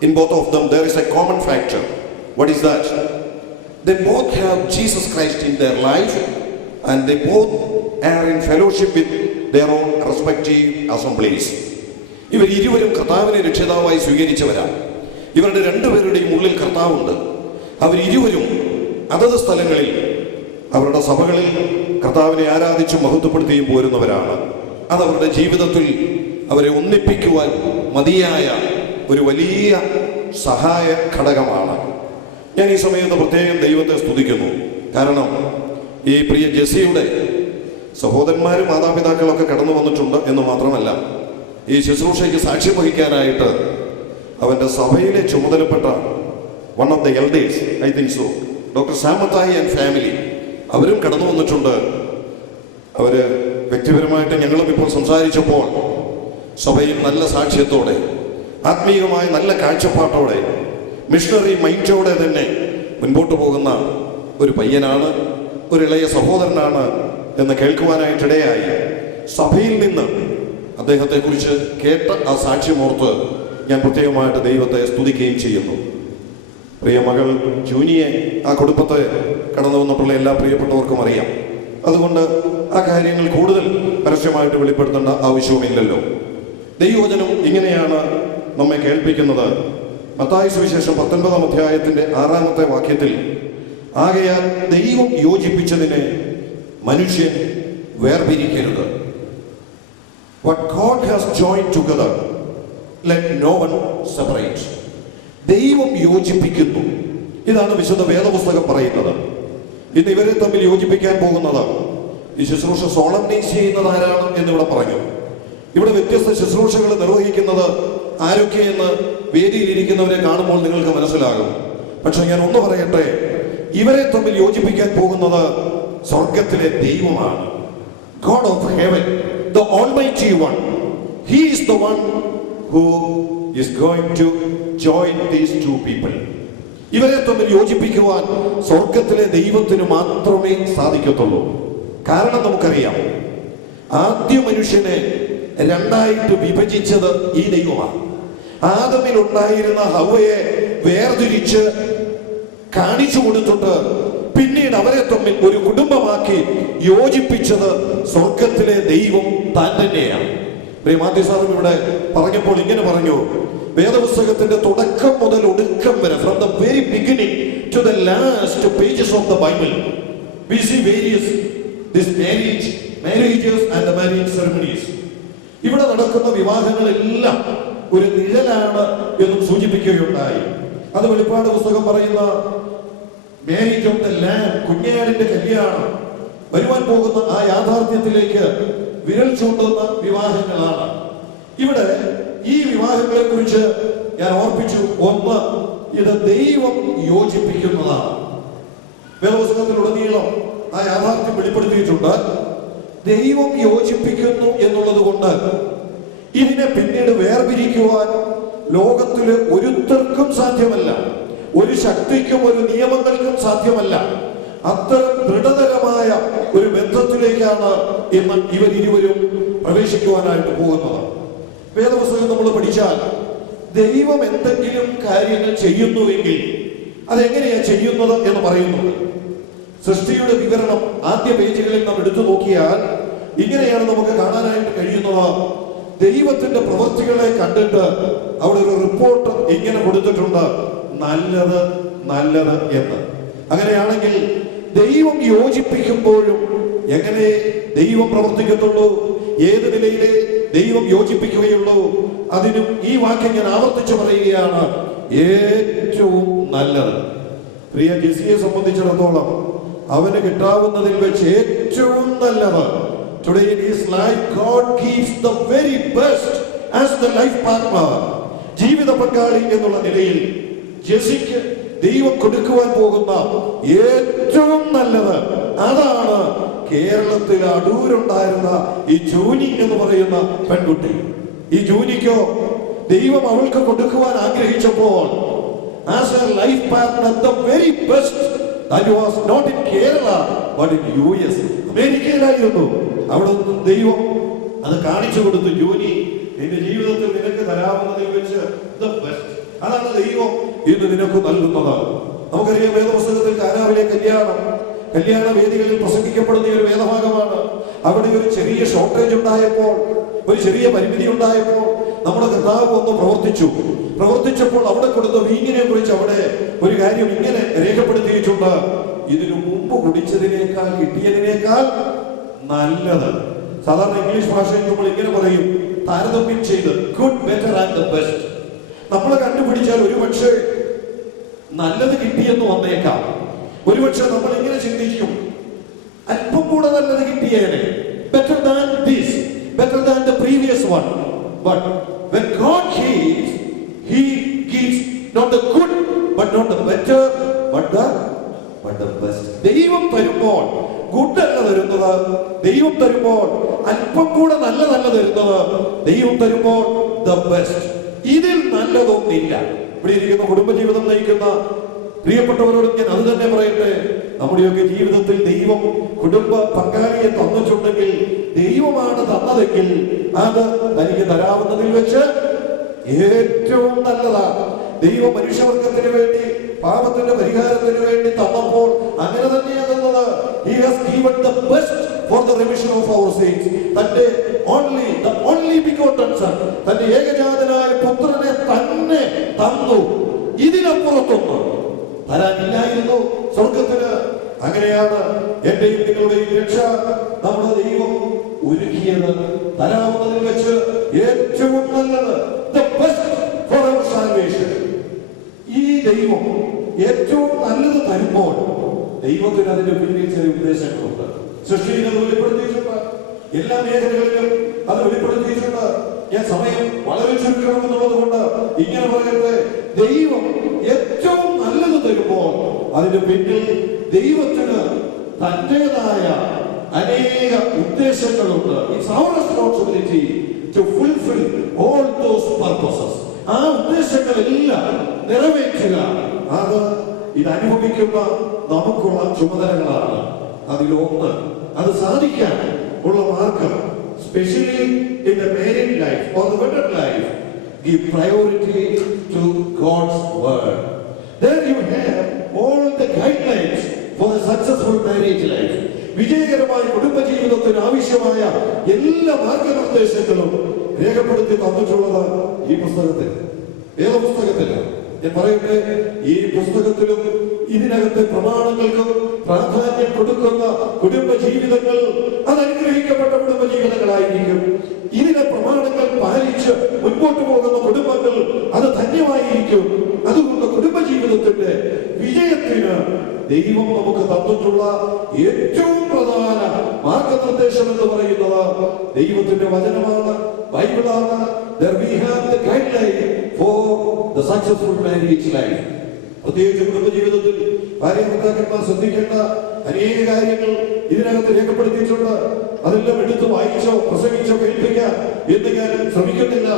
In both of them, there is a common factor. What is that? They both have Jesus Christ in their life, and they both are in fellowship with their own respective assemblies. ഇവർ ഇരുവരും കർത്താവിനെ രക്ഷിതാവായി സ്വീകരിച്ചവരാണ്. ഇവരുടെ രണ്ടുപേരുടെയും ഉള്ളിൽ കർത്താവുണ്ട്. അവരിരുവരും അതത് സ്ഥലങ്ങളിൽ അവരുടെ സഭകളിൽ കർത്താവിനെ ആരാധിച്ചും മഹത്വപ്പെടുത്തിയും പോരുന്നവരാണ്. അതവരുടെ ജീവിതത്തിൽ അവരെ ഒന്നിപ്പിക്കുവാൻ മതിയായ ഒരു വലിയ സഹായ ഘടകമാണ്. ഞാൻ ഈ സമയത്ത് പ്രത്യേകം ദൈവത്തെ സ്തുതിക്കുന്നു. കാരണം ഈ പ്രിയ ജെസ്സിയുടെ സഹോദരന്മാരും മാതാപിതാക്കളൊക്കെ കടന്നു വന്നിട്ടുണ്ട് എന്ന് മാത്രമല്ല, ഈ ശുശ്രൂഷയ്ക്ക് സാക്ഷ്യം വഹിക്കാനായിട്ട് അവൻ്റെ സഭയിലെ ചുമതലപ്പെട്ട one of the elders, I think so, doctor Samathai and family, അവരും കടന്നു വന്നിട്ടുണ്ട്. അവർ വ്യക്തിപരമായിട്ട് ഞങ്ങളും ഇപ്പോൾ സംസാരിച്ചപ്പോൾ സഭയിൽ നല്ല സാക്ഷ്യത്തോടെ, ആത്മീയമായ നല്ല കാഴ്ചപ്പാട്ടോടെ, മിഷണറി മൈൻഡോടെ തന്നെ മുൻപോട്ട് പോകുന്ന ഒരു പയ്യനാണ്, ഒരു ഇളയ സഹോദരനാണ് എന്ന് കേൾക്കുവാനായിട്ടിടയായി. സഭയിൽ നിന്ന് അദ്ദേഹത്തെക്കുറിച്ച് കേട്ട ആ സാക്ഷ്യമോർത്ത് ഞാൻ പ്രത്യേകമായിട്ട് ദൈവത്തെ സ്തുതിക്കുകയും ചെയ്യുന്നു. പ്രിയ മകൾ ജൂനിയെ, ആ കുടുംബത്തെ കടന്നു വന്നപ്പോൾ എല്ലാ പ്രിയപ്പെട്ടവർക്കും അറിയാം. അതുകൊണ്ട് ആ കാര്യങ്ങൾ കൂടുതൽ പരസ്യമായിട്ട് വെളിപ്പെടുത്തേണ്ട ആവശ്യവുമില്ലല്ലോ. ദൈവവചനം ഇങ്ങനെയാണ് നമ്മെ കേൾപ്പിക്കുന്നത്. മത്തായി സുവിശേഷം 19-ാം അധ്യായത്തിന്റെ 6-ാമത്തെ വാക്യത്തിൽ, ആകയാൽ ദൈവം യോജിപ്പിച്ചതിനെ മനുഷ്യൻ വേർപിരിക്കരുത്. What God has joined together, let no one separate. ദൈവം യോജിപ്പിക്കുന്നു. ഇതാണ് വിശുദ്ധ വേദപുസ്തകം പറയുന്നത്. ഇന്ന് ഇവരെ തമ്മിൽ യോജിപ്പിക്കാൻ പോകുന്നത്, ഈ ശുശ്രൂഷ സോളംനൈസ് ചെയ്യുന്നത് ആരാണ് എന്നിവിടെ പറഞ്ഞു. ഇവിടെ വ്യത്യസ്ത ശുശ്രൂഷകൾ നിർവഹിക്കുന്നത് ആരൊക്കെയെന്ന് വേദിയിലിരിക്കുന്നവരെ കാണുമ്പോൾ നിങ്ങൾക്ക് മനസ്സിലാകും. പക്ഷെ ഞാൻ ഒന്ന് പറയട്ടെ, ഇവരെ തമ്മിൽ യോജിപ്പിക്കാൻ പോകുന്നത് സ്വർഗത്തിലെ ദൈവമാണ്. God of heaven, the Almighty One. He is the one who is going to join these two people. ഇവരെ തമ്മിൽ യോജിപ്പിക്കുവാൻ സ്വർഗത്തിലെ ദൈവത്തിന് മാത്രമേ സാധിക്കത്തുള്ളൂ. കാരണം നമുക്കറിയാം, ആദ്യ മനുഷ്യനെ രണ്ടായിട്ട് വിഭജിച്ചത് ഈ ദൈവമാണ്. ആദമിൽ ഉണ്ടായിരുന്ന ഹവ്വയെ വേർതിരിച്ച് കാണിച്ചു കൊടുത്തിട്ട് പിന്നീട് അവരെ തമ്മിൽ ഒരു കുടുംബമാക്കി യോജിപ്പിച്ചത് സ്വർഗത്തിലെ ദൈവം താൻ തന്നെയാണ്. മാത്യു സാറും ഇവിടെ പറഞ്ഞപ്പോൾ ഇങ്ങനെ പറഞ്ഞു, വേദപുസ്തകത്തിന്റെ തുടക്കം മുതൽ ഒടുക്കം വരെ, from the very beginning to the last pages of the Bible, we see various this marriages and the marriage ceremonies. ഇവിടെ നടക്കുന്ന വിവാഹങ്ങളെല്ലാം ഒരു നിഴലാണ് എന്നും സൂചിപ്പിക്കുകയുണ്ടായി. അത് വെളിപ്പാട് പുസ്തകം പറയുന്ന മാരേജ് ഓഫ് ദ ലാം, കുഞ്ഞാടിന്റെ കല്യാണം, വരുവാൻ പോകുന്ന ആ യാഥാർത്ഥ്യത്തിലേക്ക് വിരൽ ചൂണ്ടുന്ന വിവാഹങ്ങളാണ്. ഇവിടെ ഈ വിവാഹങ്ങളെ കുറിച്ച് ഞാൻ ഓർപ്പിച്ചു. ഒന്ന്, ഇത് ദൈവം യോജിപ്പിക്കുന്നതാണ്. വേദപുസ്തകത്തിലുടനീളം ആ യാഥാർത്ഥ്യം വെളിപ്പെടുത്തിയിട്ടുണ്ട്. ദൈവം യോജിപ്പിക്കുന്നു എന്നുള്ളത് കൊണ്ട് ഇതിനെ പിന്നീട് വേർപിരിക്കുവാൻ ലോകത്തിലെ ഒരുത്തർക്കും സാധ്യമല്ല, ഒരു ശക്തിക്കും ഒരു നിയമങ്ങൾക്കും സാധ്യമല്ല. അത്തരം ദൃഢതരമായ ഒരു ബന്ധത്തിലേക്കാണ് ഇന്ന് ഇവരിരുവരും പ്രവേശിക്കുവാനായിട്ട് പോകുന്നത്. വേദപുസ്തകം നമ്മൾ പഠിച്ചാൽ ദൈവം എന്തെങ്കിലും കാര്യങ്ങൾ ചെയ്യുന്നുവെങ്കിൽ അതെങ്ങനെയാ ചെയ്യുന്നത് എന്ന് പറയുന്നുണ്ട്. സൃഷ്ടിയുടെ വിവരണം ആദ്യ പേജുകളിൽ നാം എടുത്തു നോക്കിയാൽ ഇങ്ങനെയാണ് നമുക്ക് കാണാനായിട്ട് കഴിയുന്നത്. ദൈവത്തിന്റെ പ്രവൃത്തികളെ കണ്ടിട്ട് അവിടെ ഒരു റിപ്പോർട്ട് ഇങ്ങനെ കൊടുത്തിട്ടുണ്ട്, നല്ലത് നല്ലത് എന്ന്. അങ്ങനെയാണെങ്കിൽ ദൈവം യോജിപ്പിക്കുമ്പോഴും എങ്ങനെ ദൈവം പ്രവർത്തിക്കത്തുള്ളൂ, ഏത് നിലയിലെ ദൈവം യോജിപ്പിക്കുകയുള്ളൂ, അതിനും ഈ വാക്യം ഞാൻ ആവർത്തിച്ചു പറയുകയാണ്, ഏറ്റവും നല്ലത്. പ്രിയ ജെസ്സിയെ സംബന്ധിച്ചിടത്തോളം അവന് കിട്ടാവുന്നതിൽ വെച്ച് ഏറ്റവും നല്ലത്, today in his life God gives the very best as the life partner. ജീവിത പങ്കാളി എന്നുള്ള നിലയിൽ ജെസ്സിക്ക് ദൈവം കൊടുക്കുവാൻ പോകുന്ന ഏറ്റവും നല്ലത് അതാണ്. കേരളത്തിൽ അടൂരുണ്ടായിരുന്ന ഈ ജൂനി എന്ന് പറയുന്ന പെൺകുട്ടി, ഈ ജൂനിക്കോ ദൈവം അവൾക്ക് കൊടുക്കുവാൻ ആഗ്രഹിച്ചപ്പോൾ as a life partner the very best that was not in Kerala but in US, അമേരിക്കയിലായിരുന്നു. അവിടെ നിന്ന് ദൈവം അത് കാണിച്ചു കൊടുത്തു. ജൂനി, നിന്റെ ജീവിതത്തിൽ നിനക്ക് തരാവുന്നതിൽ വെച്ച് the best. അതാണ് ദൈവം ഇന്ന് നിനക്ക് നൽകുന്നത്. നമുക്കറിയാം, വേദപുസ്തകത്തിൽ കാനാവിലെ കല്യാണ വേദികളിൽ പ്രസംഗിക്കപ്പെടുന്ന ഒരു വേദഭാഗമാണ്. അവിടെ ഒരു ചെറിയ ഷോർട്ടേജ് ഉണ്ടായപ്പോൾ, ഒരു ചെറിയ പരിമിതി ഉണ്ടായപ്പോൾ നമ്മുടെ കർത്താവ് ഒന്ന് പ്രവർത്തിച്ചപ്പോൾ അവിടെ കൊടുത്ത വീഞ്ഞിനെ കുറിച്ച് അവിടെ ഒരു കാര്യം ഇങ്ങനെ രേഖപ്പെടുത്തിയിട്ടുണ്ട്: ഇതിനു മുമ്പ് കുടിച്ചതിനേക്കാൾ കിട്ടിയതിനേക്കാൾ നല്ലത്. സാധാരണ ഇംഗ്ലീഷ് ഭാഷയിൽ നമ്മൾ ഇങ്ങനെ പറയും, താരതമ്യം ചെയ്ത് good, better and the best. നമ്മൾ കണ്ടുപിടിച്ചാൽ ഒരുപക്ഷെ നല്ലത് കിട്ടിയെന്ന് വന്നേക്കാം. ഒരുപക്ഷെ നമ്മൾ ഇങ്ങനെ ചിന്തിക്കും, അല്പം കൂടെ നല്ലത് കിട്ടിയേനെ, better than this, better than the previous one. But when God gives, He gives not the good, but not the better, but the best. ദൈവം തരുമ്പോൾ ഗുഡ് അല്ല തരുന്നത്, ദൈവം തരുമ്പോൾ അല്പം കൂടെ നല്ലതല്ല തരുന്നത്, ദൈവം തരുമ്പോൾ the best. ഇതിൽ നല്ലതൊന്നില്ല. ഇവിടെ ഇരിക്കുന്ന കുടുംബജീവിതം നയിക്കുന്ന പ്രിയപ്പെട്ടവരോട് ഞാൻ അത് തന്നെ പറയട്ടെ, നമ്മുടെയൊക്കെ ജീവിതത്തിൽ ദൈവം കുടുംബ പങ്കാളിയെ തന്നിട്ടുണ്ടെങ്കിൽ, ദൈവമാണ് തന്നതെങ്കിൽ അത് തനിക്ക് തരാവുന്നതിൽ വെച്ച് ഏറ്റവും നല്ലതാണ്. ദൈവം മനുഷ്യവർഗത്തിന് വേണ്ടി പാപത്തിന്റെ പരിഹാരത്തിന് വേണ്ടി തന്നപ്പോൾ അങ്ങനെ തന്നെയാണ് തന്നത്. He has given the best for the remission of our sins. തന്റെ the only begotten son, തന്റെ ഏകജാതനായ പുത്രനെ തന്നെ തന്നു. ഇതിനപ്പുറത്തൊന്നും തരാനില്ലായിരുന്നു സ്വർഗത്തിന്. അങ്ങനെയാണ് എന്റെയും നിങ്ങളുടെയും രക്ഷ നമ്മുടെ ദൈവം ഒരുക്കിയത്. തരാവുന്നതിൽ വെച്ച് ഏറ്റവും നല്ലത്, the best for our salvation. ഈ ദൈവം ഏറ്റവും നല്ലത് തരുമ്പോൾ ദൈവത്തിന് അതിന്റെ പിന്നിൽ ചില ഉദ്ദേശങ്ങളുണ്ട്. സൃഷ്ടിയിൽ അത് വെളിപ്പെടുത്തിയിട്ടുണ്ട്, എല്ലാ മേഖലകളിലും അത് വെളിപ്പെടുത്തിയിട്ടുണ്ട്. ഞാൻ സമയം വളരെ ചുരുക്കണമെന്നുള്ളത് കൊണ്ട് ഇങ്ങനെ പറയട്ടെ, ദൈവം ഏറ്റവും നല്ലത് തരുമ്പോൾ അതിന്റെ പിന്നിൽ ദൈവത്തിന് തന്റേതായ അനേക ഉദ്ദേശങ്ങളുണ്ട്. It's our responsibility to fulfill all those purposes. ആ ഉദ്ദേശങ്ങളെല്ലാം നിറവേറ്റുക, അത് ഇത് അനുഭവിക്കുന്ന നമുക്കുള്ള ചുമതലകളാണ്. അതിലൊന്ന്, അത് സാധിക്കാൻ ഉള്ള മാർഗം, specially in the married life or the wedded life, give priority to God's word. There you have all the guidelines for the successful marriage life. വിജയകരമായ കുടുംബജീവിതത്തിന് ആവശ്യമായ എല്ലാ മാർഗനിർദ്ദേശങ്ങളും രേഖപ്പെടുത്തി തന്നിട്ടുള്ളത് ഈ പുസ്തകത്തിൽ, വേദപുസ്തകത്തിൽ. ഞാൻ പറയട്ടെ, ഈ പുസ്തകത്തിലും ഇതിനകത്തെ പ്രമാണങ്ങൾക്കും പ്രാധാന്യം കൊടുക്കുന്ന കുടുംബജീവിതങ്ങൾ അത് അനുഗ്രഹിക്കപ്പെട്ട കുടുംബജീവിതങ്ങളായിരിക്കും. ഇതിലെ പ്രമാണങ്ങൾ പാലിച്ച് മുൻപോട്ട് പോകുന്ന കുടുംബങ്ങൾ അത് ധന്യമായിരിക്കും. അതുകൊണ്ട് കുടുംബജീവിതത്തിന്റെ വിജയത്തിന് ദൈവം നമുക്ക് തന്നിട്ടുള്ള ഏറ്റവും പ്രധാന മാർഗനിർദ്ദേശം എന്ന് പറയുന്നത് ദൈവത്തിന്റെ വചനമാണ്, ബൈബിളാണ്. There we have the guideline for the successful marriage life. പ്രത്യേകിച്ച് കുടുംബജീവിതത്തിൽ ഭാര്യാഭർത്താക്കന്മാർ ശ്രദ്ധിക്കേണ്ട അനേക കാര്യങ്ങൾ ഇതിനകത്ത് രേഖപ്പെടുത്തിയിട്ടുണ്ട്. അതെല്ലാം എടുത്ത് വായിച്ചോ പ്രസംഗിച്ചോ കേൾപ്പിക്കാൻ എന്ന് ഞാൻ ശ്രമിക്കുന്നില്ല.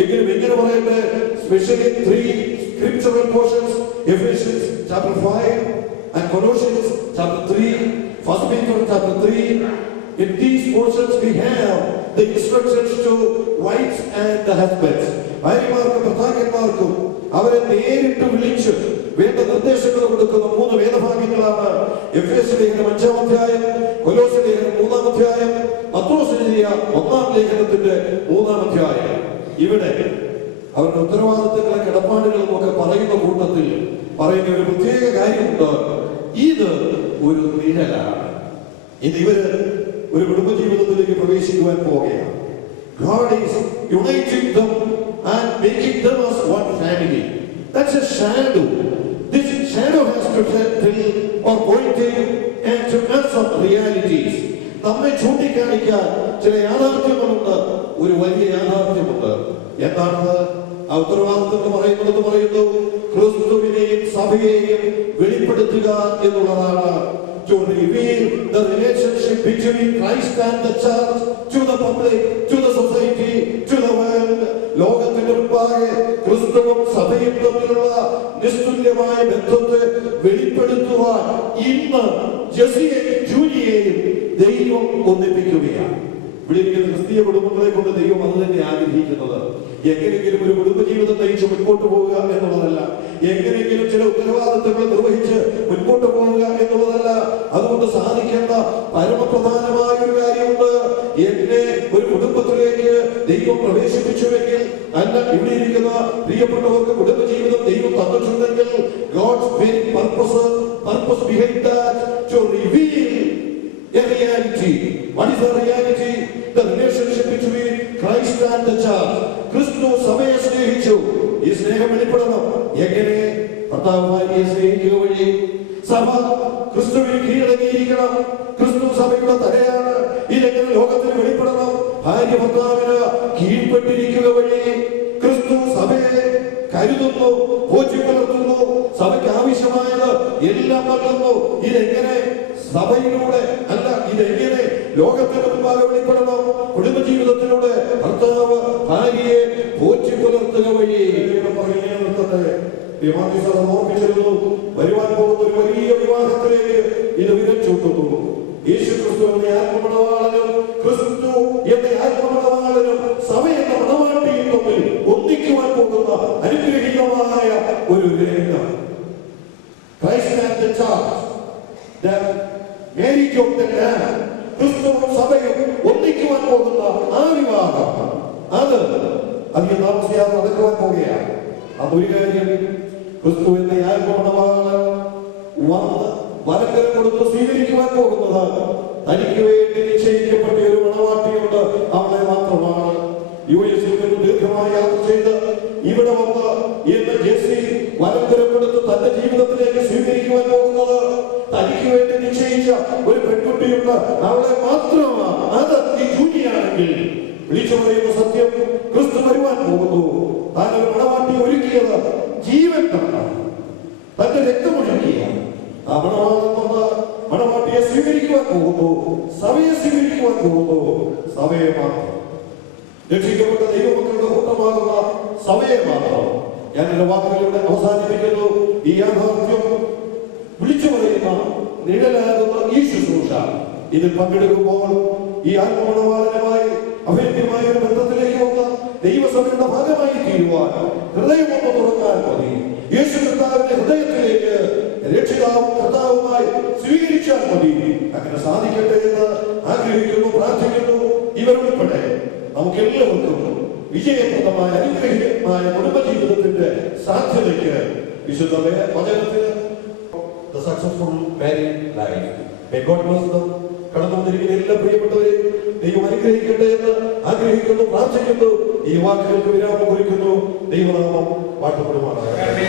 എങ്കിലും എങ്ങനെ പറയട്ടെ, specially 3 scriptural portions, Ephesians chapter 5 and Colossians chapter 3, 1 Peter chapter 3. In these portions we have the instructions to wives and the husbands. ഭാര്യമാർക്കും ഭർത്താക്കന്മാർക്കും അവരെ നേരിട്ട് വിളിച്ച് വേണ്ട നിർദ്ദേശങ്ങൾ കൊടുക്കുന്ന 3 വേദഭാഗ്യങ്ങളാണ്. എഫേസ്യ ലേഖനം 5-ാം അധ്യായം, കൊലോസ്യ ലേഖനം 3-ാം അധ്യായം, പത്രോസ് എഴുതിയ 1-ാം ലേഖനത്തിന്റെ 3-ാം അധ്യായം. ഇവിടെ അവരുടെ ഉത്തരവാദിത്തങ്ങളും കിടപ്പാടുകളും ഒക്കെ പറയുന്ന കൂട്ടത്തിൽ പറയുന്ന ഒരു പ്രത്യേക കാര്യമുണ്ട്. ഇത് ഒരു നിഴലാണ്. ഇത് ഇവര് ഒരു കുടുംബജീവിതത്തിലേക്ക് പ്രവേശിക്കുവാൻ പോകുകയാണ്. God is uniting them and making them as one family. That's a shadow. This shadow has to tell or point and to us some realities. നമ്മെ ചൂണ്ടിക്കാണിക്കാൻ ചില യാഥാർത്ഥ്യങ്ങളുണ്ട്. ഒരു വലിയ യാഥാർത്ഥ്യമുണ്ട്. എന്താണത്? ആ ഉത്തരവാദിത്വം പറയുന്നു, ക്രിസ്തുവിനെയും സഭയെയും വെളിപ്പെടുത്തുക എന്നുള്ളതാണ്. To reveal the relationship between Christ and the church to the public, to the society, to the world. ലോകത്തിന്റെ മുമ്പാകെ ക്രിസ്തുവും സഭയും തമ്മിലുള്ള നിസ്തുല്യമായ ബന്ധത്തെ വെളിപ്പെടുത്തുവാൻ ഇന്ന് ജെസിയെയും ജൂലിയെയും ദൈവം ഒന്നിപ്പിക്കുകയാണ്. ഇവിടെ ഇരിക്കുന്ന ക്രിസ്തീയ കുടുംബങ്ങളെ കൊണ്ട് ദൈവം അത് തന്നെ ആഗ്രഹിക്കുന്നത്. എങ്ങനെയെങ്കിലും ഒരു കുടുംബജീവിതം നയിച്ച് മുൻപോട്ട് പോവുക എന്നുള്ളതല്ല, എങ്ങനെയെങ്കിലും ചില ഉത്തരവാദിത്തങ്ങൾ നിർവഹിച്ച് മുൻപോട്ട് പോവുക എന്നുള്ളതല്ല. അതുകൊണ്ട് സാധിക്കേണ്ട പരമപ്രധാനമായ ഒരു കാര്യമുണ്ട്. എന്നെ ഒരു കുടുംബത്തിലേക്ക് ദൈവം പ്രവേശിപ്പിച്ചുവെങ്കിൽ, അല്ല ഇവിടെ ഇരിക്കുന്ന പ്രിയപ്പെട്ടവർക്ക് കുടുംബജീവിതം ദൈവം തന്നിട്ടുണ്ടെങ്കിൽ, God's very purpose behind that to reveal a reality. What is the reality? The relationship between Christ and the church. ക്രിസ്തു സഭയെ സ്നേഹിച്ചു. ഈ സ്നേഹം വെളിപ്പെടണം. എങ്ങനെ? ഭർത്താവ് ഭാര്യയെ സ്നേഹിക്കുക വഴി. സഭ ക്രിസ്തുവിന് കീഴടങ്ങിയിരിക്കണം. ക്രിസ്തു സഭയുടെ തലയാണ്. ഇതെങ്ങനെ ലോകത്തിന് വെളിപ്പെടണം? ഭാര്യ ഭർത്താവിന് കീഴ്പ്പെട്ടിരിക്കുക വഴി. ക്രിസ്തു സഭയെ കരുതുന്നു, പോറ്റി പുലർത്തുന്നു, സഭയ്ക്ക് ആവശ്യമായത് എല്ലാം നൽകുന്നു. ഇതെങ്ങനെ? സഭയിലൂടെ അല്ല, ഇതെങ്ങനെ ലോകത്തിന് മുൻപാകെ വെളിപ്പെടണം? കുടുംബജീവിതത്തിലൂടെ ഭർത്താവ് ഭാര്യയെ പോറ്റി പുലർത്തുക വഴി. ഓർപ്പിച്ചിരുന്നു, വരുവാൻ പോകുന്ന ഒരു വലിയ വിവാഹത്തിലേക്ക് ഇത് വിരൽ ചൂണ്ടുന്നു. യേശു ക്രിസ്തു എന്ന ആത്മമണവാളനും ക്രിസ്തു എന്ന ആത്മമണവാളനും സഭ എന്ന മണവാട്ടിയും തമ്മിൽ ഒന്നിക്കുവാൻ പോകുന്ന അനുഗ്രഹീതമായ ഒരു രംഗം. Christ and the church, the marriage of the lamb. ക്രിസ്തുവും സഭയും ഒന്നിക്കുവാൻ പോകുന്ന ആ വിവാഹം, അത് അധികം താമസിയാതെ നടക്കുവാൻ പോകുകയാണ്. അതൊരു കാര്യം, ക്രിസ്തു എന്ന ആത്മമണവാളൻ വന്ന് വലങ്കരം കൊടുത്ത് സ്വീകരിക്കുവാൻ പോകുന്നത് തനിക്ക് വേണ്ടി നിശ്ചയിക്കപ്പെട്ട ഒരു മണവാട്ടിയുണ്ട്, അവളെ മാത്രമാണ്. US നിന്ന് ദീർഘമായി യാത്ര ചെയ്ത് ഇവിടെ വന്ന് ഇന്ന് ജെസ്സി വലങ്കരം കൊടുത്ത് തന്റെ ജീവിതത്തിലേക്ക് സ്വീകരിക്കുവാൻ പോകുന്നത് തനിക്ക് വേണ്ടി നിശ്ചയിച്ച ഒരു പെൺകുട്ടിയുണ്ട്, അവളെ മാത്രമാണ്. അത് ഈ ജൂനിയാണെങ്കിൽ വിളിച്ചു പറയുന്ന സത്യം, ക്രിസ്തു വരുവാൻ പോകുന്നു. താൻ ഒരു മണവാട്ടി ഒരുക്കിയത് ജീവൻ തന്നാണ്, തന്റെ രക്തമൊഴുക്കിയ ആ മണവാട്ടിയെ സ്വീകരിക്കുവാൻ പോകുന്നു, സഭയെ സ്വീകരിക്കുവാൻ പോകുന്നു. സഭയെ മാത്രം, രക്ഷിക്കപ്പെട്ട ദൈവമക്കളുടെ കൂട്ടമാകുന്ന സഭയെ മാത്രം. ഞാൻ എന്റെ വാക്കുകളിലൂടെ അവസാനിപ്പിക്കുന്നു. ഈ യാഥാർത്ഥ്യം വിളിച്ചു പറയുന്ന നിഴലാകുന്ന ഈ ശുശ്രൂഷ ഇതിൽ പങ്കെടുക്കുമ്പോൾ ഈ ആത്മമണവാളനുമായി അഭേദ്യമായ ഒരു ബന്ധത്തിലേക്ക് വന്ന ദൈവസഭയുടെ ഭാഗമായി തീരുവാൻ ഹൃദയമൊന്ന് തുറന്നാൽ മതി. യേശു കർത്താവിന്റെ ഹൃദയത്തിലേക്ക് രക്ഷിതാവും കർത്താവുമായി സ്വീകരിച്ചാൽ മതി. അങ്ങനെ സാധിക്കട്ടെ എന്ന് ആഗ്രഹിക്കുന്നു, പ്രാർത്ഥിക്കുന്നു. ഇവരുൾപ്പെടെ നമുക്കെല്ലാവർക്കും വിജയപ്രദമായ അനുഗ്രഹീതമായ കുടുംബജീവിതത്തിന്റെ സാധ്യതയ്ക്ക് വിശുദ്ധ വചനത്തിന് the successful married life. May God bless them. കടന്നു വന്നിരിക്കുന്ന എല്ലാ പ്രിയപ്പെട്ടവരെയും ദൈവം അനുഗ്രഹിക്കട്ടെ എന്ന് ആഗ്രഹിക്കുന്നു, പ്രാർത്ഥിക്കുന്നു. ഈ വാക്കുകൾക്ക് വിരാമം കുറിക്കുന്നു. ദൈവനാമം വാഴ്ത്തപ്പെടുമാറാകട്ടെ.